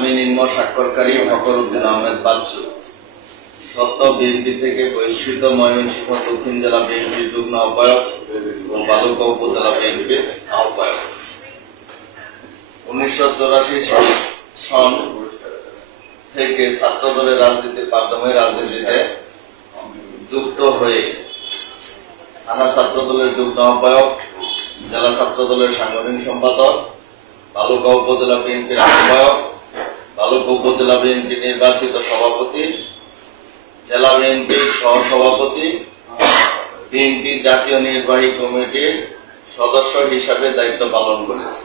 আমি নিম্ন স্বাক্ষরকারী ফখরুদ্দিন আহমেদ বাচ্চু সত্য বিএনপি থেকে বহিষ্কৃত ময়মনসিংহ দক্ষিণ জেলা বিএনপির যুগ্ম আহ্বায়ক এবং বালুকা উপজেলা বিএনপির আহ্বায়ক। 1984 সন থেকে ছাত্র দলের রাজনীতির মাধ্যমে রাজনীতিতে যুক্ত হয়ে থানা ছাত্র দলের যুগ্ম আহ্বায়ক, জেলা ছাত্র দলের সাংগঠনিক সম্পাদক, বালুকা উপজেলা বিএনপির আহ্বায়ক, বালুকা উপজেলা বিএনপি নির্বাচিত সভাপতি, জেলা বিএনপির সহসভাপতি, বিএনপি জাতীয় নির্বাহী কমিটির সদস্য হিসাবে দায়িত্ব পালন করেছে।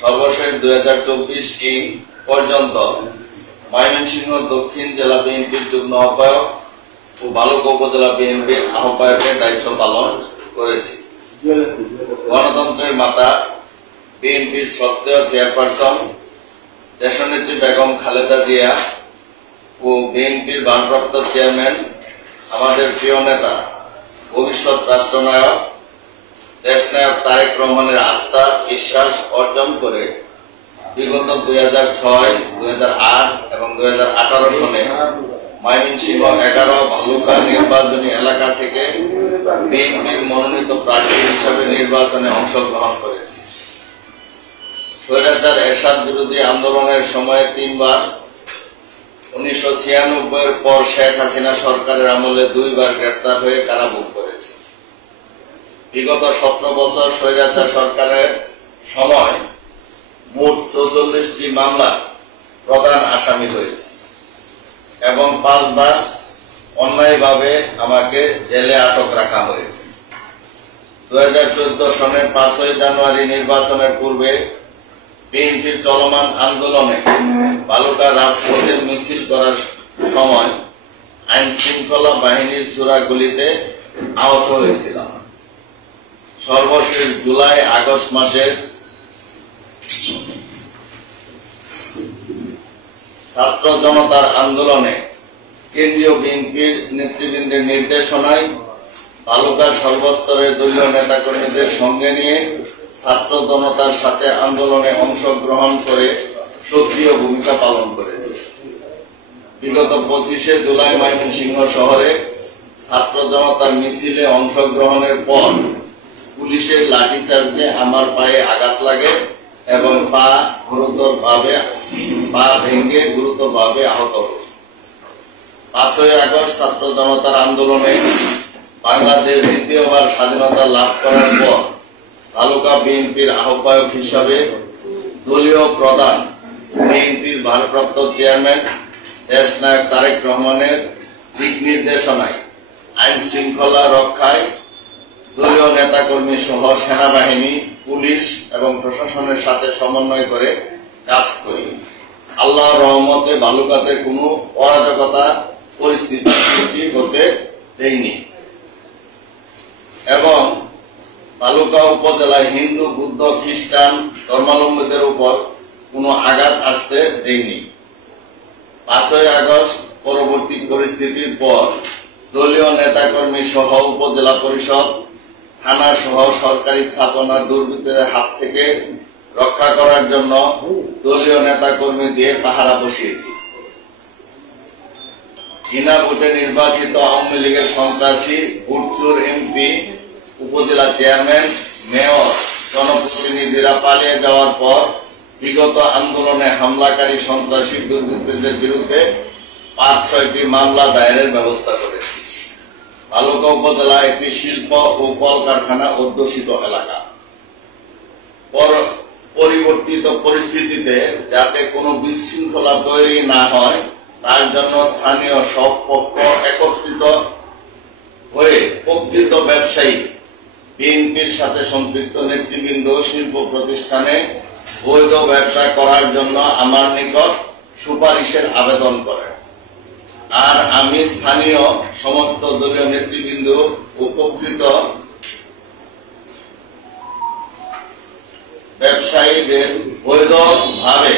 সর্বশেষ 2024 পর্যন্ত ময়মনসিংহ দক্ষিণ জেলা বিএনপির যুগ্ম আহ্বায়ক ও বালুকা উপজেলা বিএনপির আহ্বায়কের দায়িত্ব পালন করেছি। গণতন্ত্রের মাতা বিএনপির শ্রদ্ধেয় চেয়ারপারসন দেশনেত্রী বেগম খালেদা জিয়া ও বিএনপির ভারপ্রাপ্ত চেয়ারম্যান আমাদের প্রিয় নেতা ভবিষ্যৎ রাষ্ট্রনায়ক দেশনায়ক তারেক রহমানের আস্থা বিশ্বাস অর্জন করে বিগত 2006, 2008 এবং 2018 সনে ময়মনসিংহ 11 ভালুকা নির্বাচনী এলাকা থেকে বিএনপির মনোনীত প্রার্থী হিসাবে নির্বাচনে অংশগ্রহণ করেছি। স্বৈরাচার এরশাদ বিরোধী আন্দোলনের সময়ে 3 বার, 1996 পর শেখ হাসিনা সরকারের আমলে 2 বার গ্রেপ্তার হয়ে কারাভোগ করেছে। বিগত 17 বছর স্বৈরাচার সরকারের সময় মোট 44টি মামলা প্রধান আসামি হয়েছে এবং 5 বার অন্যায়ভাবে আমাকে জেলে আটক রাখা হয়েছে। 2014 সনের 5ই জানুয়ারি নির্বাচনের পূর্বে বিএনপির চলমান আন্দোলনে বালুকা রাজপথে মিছিল করার সময় আইন শৃঙ্খলা বাহিনীর ছোড়াগুলিতে আহত হয়েছিলাম। সর্বশেষ জুলাই আগস্ট মাসের ছাত্র জনতার আন্দোলনে কেন্দ্রীয় বিএনপির নেতৃবৃন্দের নির্দেশনায় বালুকার সর্বস্তরের দলীয় নেতাকর্মীদের সঙ্গে নিয়ে ছাত্র জনতার সাথে আন্দোলনে অংশগ্রহণ করে সক্রিয় ভূমিকা পালন করেছে। বিগত 25 জুলাই ময়মনসিংহ শহরে ছাত্র জনতার মিছিলে অংশগ্রহণের পর পুলিশের লাঠিচার্জে আমার পায়ে আঘাত লাগে এবং পা ভেঙে গুরুতরভাবে আহত হই। 5ই আগস্ট ছাত্র জনতার আন্দোলনে বাংলাদেশ দ্বিতীয়বার স্বাধীনতা লাভ করার পর তালুকা বিএনপির আহ্বায়ক হিসাবে দলীয় প্রধান বিএনপির ভারপ্রাপ্ত চেয়ারম্যান দেশনায়ক তারেক রহমানের দিক নির্দেশনায় আইন শৃঙ্খলা রক্ষায় দলীয় নেতাকর্মী সহ সেনাবাহিনী, পুলিশ এবং প্রশাসনের সাথে সমন্বয় করে কাজ করি। আল্লাহর রহমতে বালুকাতে কোনো অরাজকতা পরিস্থিতি সৃষ্টি হতে দেয়নি এবং বালুকা উপজেলায় হিন্দু, বৌদ্ধ, খ্রিস্টান ধর্মাবলম্বীদের উপর কোনো আঘাত আসতে দেয়নি। 5ই আগস্ট পরবর্তী পরিস্থিতির পর দলীয় নেতাকর্মী সহ উপজেলা পরিষদ, থানা সহ সরকারি স্থাপনা দুর্বৃত্তদের হাত থেকে রক্ষা করার জন্য দলীয় নেতাকর্মী দিয়ে পাহারা বসিয়েছি। বিনা ভোটে নির্বাচিত আওয়ামী লীগের সন্ত্রাসী ভুটচুর এমপি, উপজেলা চেয়ারম্যান, মেয়র, জনপ্রতিনিধিরা পালিয়ে যাওয়ার পর বিগত আন্দোলনে হামলাকারী সন্ত্রাসী দুর্বৃত্তদের বিরুদ্ধে 5-6টি মামলা দায়েরের ব্যবস্থা করেছি। বালুকা উপজেলা একটি শিল্প ও কলকারখানা অধ্যুষিত এলাকা। পরিবর্তিত পরিস্থিতিতে যাতে কোনো বিশৃঙ্খলা তৈরি না হয় তার জন্য স্থানীয় সব পক্ষ একত্রিত হয়ে প্রকৃত ব্যবসায়ী, বিএনপির সাথে সম্পৃক্ত নেতৃবৃন্দ শিল্প প্রতিষ্ঠানে বৈধ ব্যবসা করার জন্য আমার নিকট সুপারিশের আবেদন করেন। আর আমি স্থানীয় সমস্ত দলীয় নেতৃবৃন্দ উপকৃত ব্যবসায়ীদের বৈধভাবে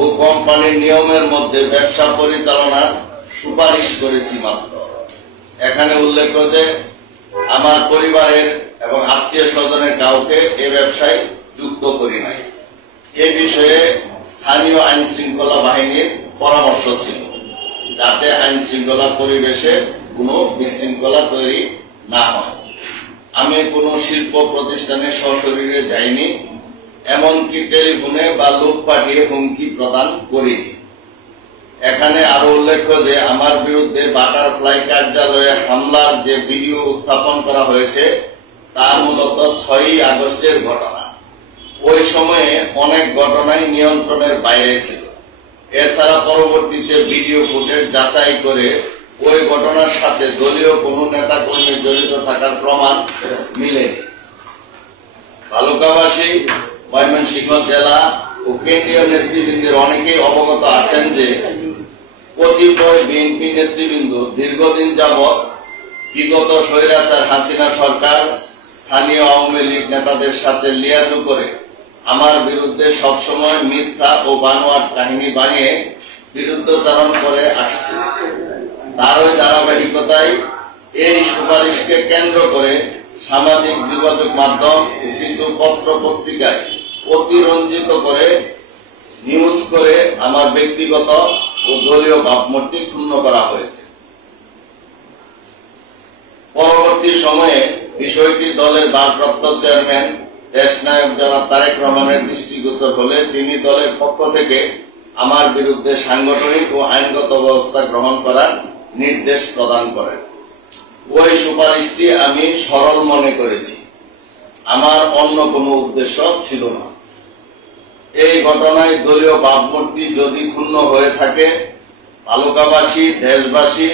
ও কোম্পানির নিয়মের মধ্যে ব্যবসা পরিচালনার সুপারিশ করেছি মাত্র। এখানে উল্লেখ যে আমার পরিবারের এবং আত্মীয় স্বজনের কাউকে এ ব্যবসায় যুক্ত করি নাই। এ বিষয়ে স্থানীয় আইন শৃঙ্খলা বাহিনীর পরামর্শ ছিল, যাতে আইন শৃঙ্খলা পরিবেশে কোনো বিশৃঙ্খলা তৈরি না হয়। আমি কোনো শিল্প প্রতিষ্ঠানে সশরীরে যাইনি, এমনকি টেলিফোনে বা লোক পাঠিয়ে হুমকি প্রদান করিনি। এখানে আরো উল্লেখ্য যে আমার বিরুদ্ধে বাটারফ্লাই কার্যালয়ে হামলার যে ভিডিও উত্থাপন করা হয়েছে তা মূলত 6ই আগস্টের ঘটনা। ওই সময়ে অনেক ঘটনাই নিয়ন্ত্রণের বাইরে ছিল। এছাড়া পরবর্তীতে ভিডিও ফুটেজ যাচাই করে ওই ঘটনার সাথে দলীয় কোনো নেতা কর্মী জড়িত থাকার প্রমাণ মিলেনি। ভালুকাবাসী, ময়মনসিংহ জেলা ও কেন্দ্রীয় নেতৃবৃন্দের অনেকেই অবগত আছেন যে কতিপয় বিএনপি নেতৃবৃন্দ দীর্ঘদিন যাবৎ বিগত স্বৈরাচার হাসিনা সরকার, স্থানীয় আওয়ামী লীগ নেতাদের সাথে লিয়াজু করে আমার বিরুদ্ধে সবসময় মিথ্যা ও বানোয়াট কাহিনী বানিয়ে বিরুদ্ধচারণ করে আসছে। তারই ধারাবাহিকতায় এই সুপারিশকে কেন্দ্র করে সামাজিক যোগাযোগ মাধ্যম ও কিছু পত্র পত্রিকায় অতিরঞ্জিত করে নিউজ করে আমার ব্যক্তিগত ও দলীয় ভাবমূর্তি ক্ষুণ্ণ করা হয়েছে। পরবর্তী সময়ে বিষয়টি দলের ভারপ্রাপ্ত চেয়ারম্যান দেশনায়ক জনাব তারেক রহমানের দৃষ্টিগোচর হলে তিনি দলের পক্ষ থেকে আমার বিরুদ্ধে সাংগঠনিক ও আইনগত ব্যবস্থা গ্রহণ করার নির্দেশ প্রদান করেন। ওই সুপারিশটি আমি সরল মনে করেছি, আমার অন্য কোনো উদ্দেশ্য ছিল না। এই ঘটনায় দলীয় ভাবমূর্তি যদি ক্ষুণ্ণ হয়ে থাকে, ভালুকাবাসী, দেশবাসী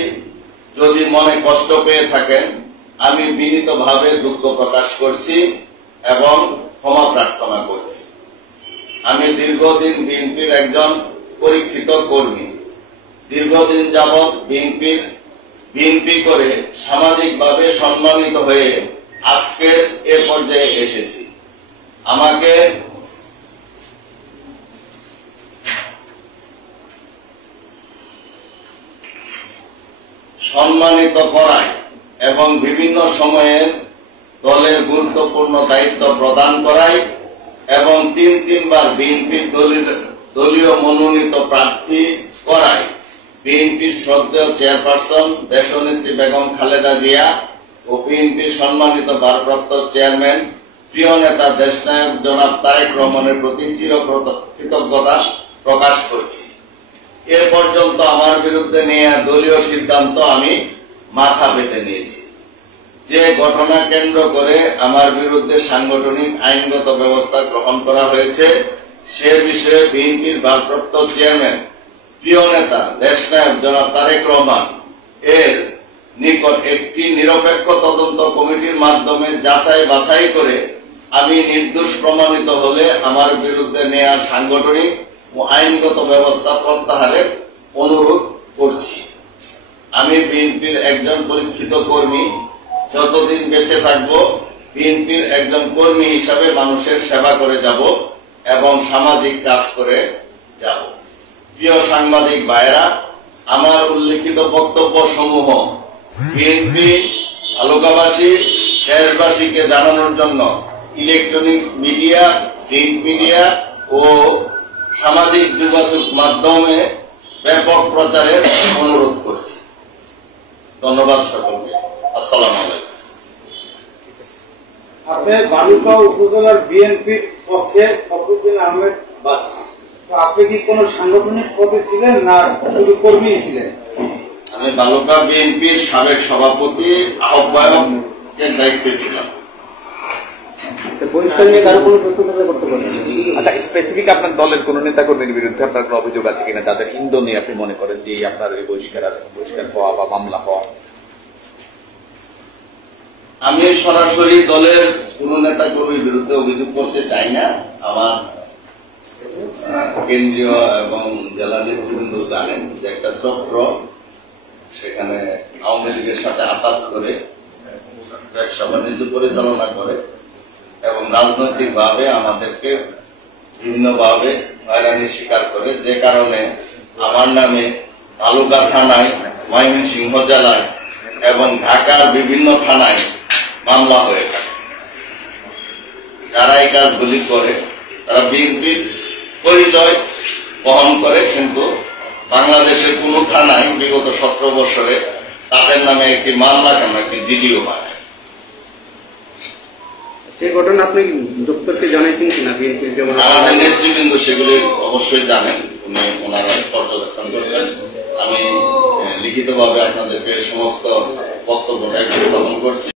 যদি মনে কষ্ট পেয়ে থাকেন, আমি বিনীতভাবে দুঃখ প্রকাশ করছি এবং ক্ষমা প্রার্থনা করছি। আমি দীর্ঘদিন বিএনপির একজন পরীক্ষিত কর্মী। দীর্ঘদিন যাবৎ বিএনপি করে সামাজিকভাবে সম্মানিত হয়ে আজকের এ পর্যায়ে এসেছি। আমাকে সম্মানিত করায় এবং বিভিন্ন সময়ে দলের গুরুত্বপূর্ণ দায়িত্ব প্রদান করায় এবং তিনবার বিএনপির দলীয় মনোনীত প্রার্থী করায় বিএনপির শ্রদ্ধেয় চেয়ারপারসন দেশনেত্রী বেগম খালেদা জিয়া ও বিএনপির সম্মানিত ভারপ্রাপ্ত চেয়ারম্যান প্রিয় নেতা দেশনায়ক জনাব তারেক রহমানের প্রতি চিরকৃতজ্ঞতা প্রকাশ করছি। এ পর্যন্ত আমার বিরুদ্ধে নেওয়া দলীয় সিদ্ধান্ত আমি মাথা পেতে নিয়েছি। যে ঘটনা কেন্দ্র করে আমার বিরুদ্ধে সাংগঠনিক আইনগত ব্যবস্থা গ্রহণ করা হয়েছে সে বিষয়ে বিএনপির ভারপ্রাপ্ত চেয়ারম্যান প্রিয় নেতা দেশনায়ক জনাব তারেক রহমান এর নিকট একটি নিরপেক্ষ তদন্ত কমিটির মাধ্যমে যাচাই বাছাই করে আমি নির্দোষ প্রমাণিত হলে আমার বিরুদ্ধে নেওয়া সাংগঠনিক ও আইনগত ব্যবস্থা প্রত্যাহারের অনুরোধ করছি। আমি বিএনপির একজন পরীক্ষিত কর্মী। যতদিন বেঁচে থাকব বিএনপির একজন কর্মী হিসাবে মানুষের সেবা করে যাব এবং সামাজিক কাজ করে যাব। প্রিয় সাংবাদিক ভাইরা, আমার উল্লেখিত বক্তব্য সমূহ বিএনপি, ভালুকাবাসী, দেশবাসীকে জানানোর জন্য ইলেকট্রনিক্স মিডিয়া, প্রিন্ট মিডিয়া ও সামাজিক যোগাযোগ মাধ্যমে ব্যাপক প্রচারের অনুরোধ করছি। ধন্যবাদ সকলকে। আসসালামু আলাইকুম। আপনি বালুকা উপজেলার বিএনপির পক্ষে ফখরুদ্দিন আহমেদ বাচ্চু, আপনি কি কোন সাংগঠনিক পদে ছিলেন না শুধু কর্মী ছিলেন? আমি বালুকা বিএনপির সাবেক সভাপতি, আহ্বায়কের দায়িত্বে ছিলাম। আচ্ছা, স্পেসিফিক আপনার দলের কোন নেতা কর্মীর বিরুদ্ধে আপনার কোন অভিযোগ আছে কিনা যাদের ইন্ধনে আপনি মনে করেন যে আপনার এই বহিষ্কার হওয়া বা মামলা হওয়া? আমি সরাসরি দলের কোন নেতা কর্মীর বিরুদ্ধে অভিযোগ করতে চাই না। আমার কেন্দ্রীয় এবং জেলা নেতৃবৃন্দ জানেন যে একটা চক্র সেখানে আওয়ামী লীগের সাথে আঘাত করে ব্যবসা বাণিজ্য পরিচালনা করে এবং রাজনৈতিক ভাবে আমাদেরকে বিভিন্নভাবে হয়রানির শিকার করে, যে কারণে আমার নামে ভালুকা থানায়, ময়মনসিংহ জেলায় এবং ঢাকার বিভিন্ন থানায় মামলা হয়ে থাকে। যারা এই কাজগুলি করে তারা বিএনপির পরিচয় বহন করে, কিন্তু বাংলাদেশের কোন থানায় বিগত 17 বছরে তাদের নামে একটি মামলা কেন একটি ভিডিও পায়। সেই ঘটনা আপনি দপ্তরকে জানাইছেন কিনা? বিএনপির যেমন আমাদের নেতৃবৃন্দ সেগুলি অবশ্যই জানেন, উনি ওনারা পর্যবেক্ষণ করছেন। আমি লিখিতভাবে আপনাদেরকে সমস্ত বক্তব্যটা উপস্থাপন করছি।